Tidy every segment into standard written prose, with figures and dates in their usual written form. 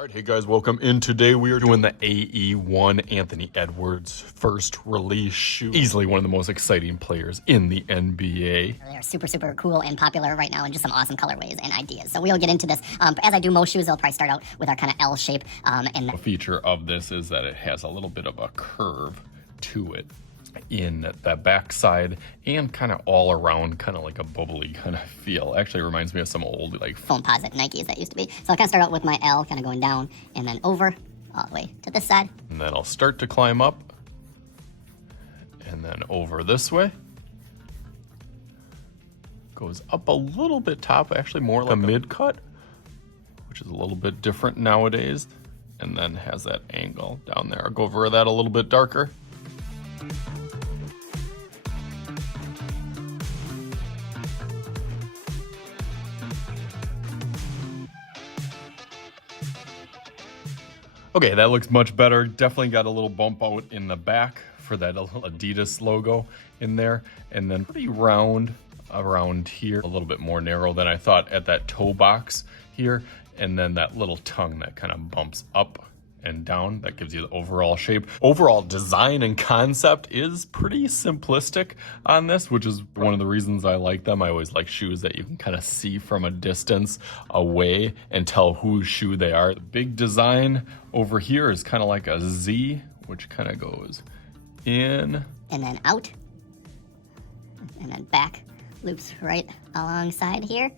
All right, hey guys, welcome in. Today we are doing the AE1 Anthony Edwards first release shoe. Easily one of the most exciting players in the NBA. They are super cool and popular right now, and just some awesome colorways and ideas. So we'll get into this. As I do most shoes, I'll probably start out with our kind of L shape. A feature of this is that it has a little bit of a curve to it in the backside and kind of all around, kind of like a bubbly kind of feel. Actually reminds me of some old like Foamposite Nikes that used to be. So I'll kind of start out with my L, kind of going down and then over all the way to this side. And then I'll start to climb up and then over this way. Goes up a little bit top, actually more like a mid-cut, which is a little bit different nowadays. And then has that angle down there. I'll go over that a little bit darker. Okay, that looks much better. Definitely got a little bump out in the back for that little Adidas logo in there. And then pretty round around here, a little bit more narrow than I thought at that toe box here. And then that little tongue that kind of bumps up and down. That gives you the overall shape. Overall design and concept is pretty simplistic on this, which is one of the reasons I like them. I always like shoes that you can kind of see from a distance away and tell whose shoe they are. The big design over here is kind of like a Z, which kind of goes in and then out and then back, loops right alongside here,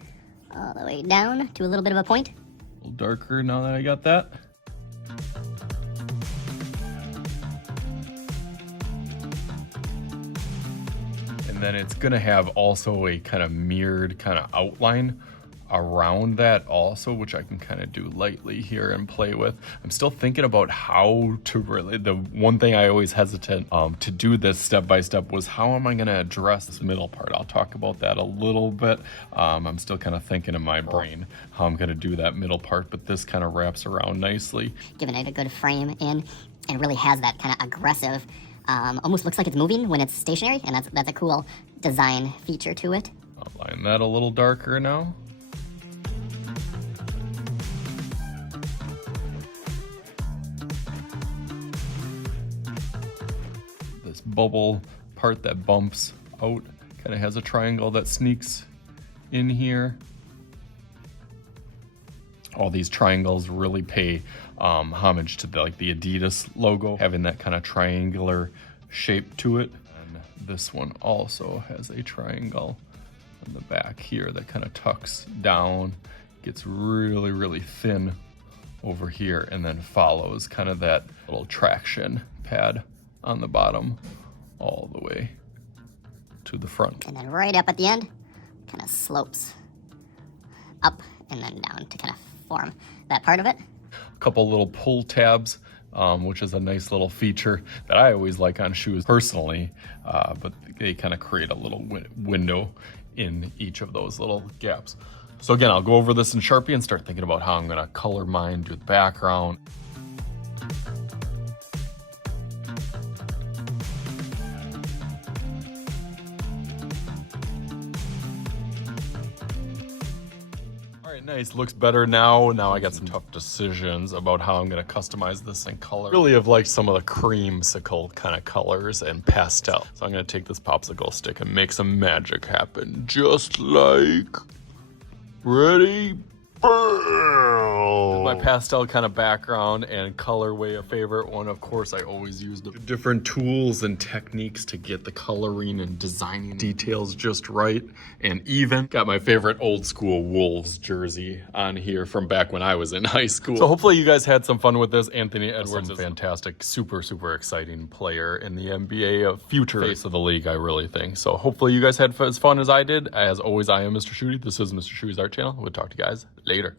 all the way down to a little bit of a point. A little darker now that I got that. Then it's gonna have also a kind of mirrored kind of outline around that also, which I can kind of do lightly here and play with. I'm still thinking about how to really, the one thing I always hesitate to do this step by step was how am I gonna address this middle part? I'll talk about that a little bit. I'm still kind of thinking in my brain how I'm gonna do that middle part, but this kind of wraps around nicely. Giving it a good frame in and really has that kind of aggressive, almost looks like it's moving when it's stationary, and that's a cool design feature to it. I'll line that a little darker now. This bubble part that bumps out kind of has a triangle that sneaks in here. All these triangles really pay homage to the Adidas logo, having that kind of triangular shape to it. And this one also has a triangle on the back here that kind of tucks down, gets really thin over here, and then follows kind of that little traction pad on the bottom all the way to the front. And then right up at the end, kind of slopes up and then down to kind of form that part of it. A couple little pull tabs, which is a nice little feature that I always like on shoes personally, but they kind of create a little window in each of those little gaps. So again, I'll go over this in Sharpie and start thinking about how I'm gonna color mine, do the background. Nice, looks better now. Now I got some tough decisions about how I'm gonna customize this in color. Really have liked some of the creamsicle kind of colors and pastel. So I'm gonna take this popsicle stick and make some magic happen. Just like, ready? My pastel kind of background and colorway, a favorite one. Of course, I always use the different tools and techniques to get the coloring and designing details just right and even. Got my favorite old school Wolves jersey on here from back when I was in high school. So hopefully you guys had some fun with this. Anthony Edwards is a fantastic, super exciting player in the NBA, a future face of the league, I really think. So hopefully you guys had as fun as I did. As always, I am Mr. Shooty. This is Mr. Shooty's Art Channel. We'll talk to you guys later.